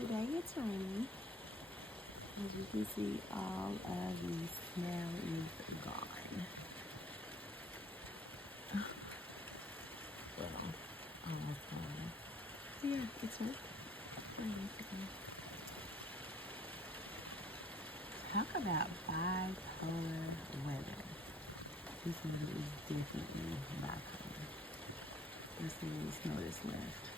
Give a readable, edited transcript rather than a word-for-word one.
today it's raining. As you can see, all of the snow is gone. Well, almost gone. Yeah, it's raining today. Talk about bipolar weather. This weather is definitely bipolar. Let's see what snow that's left.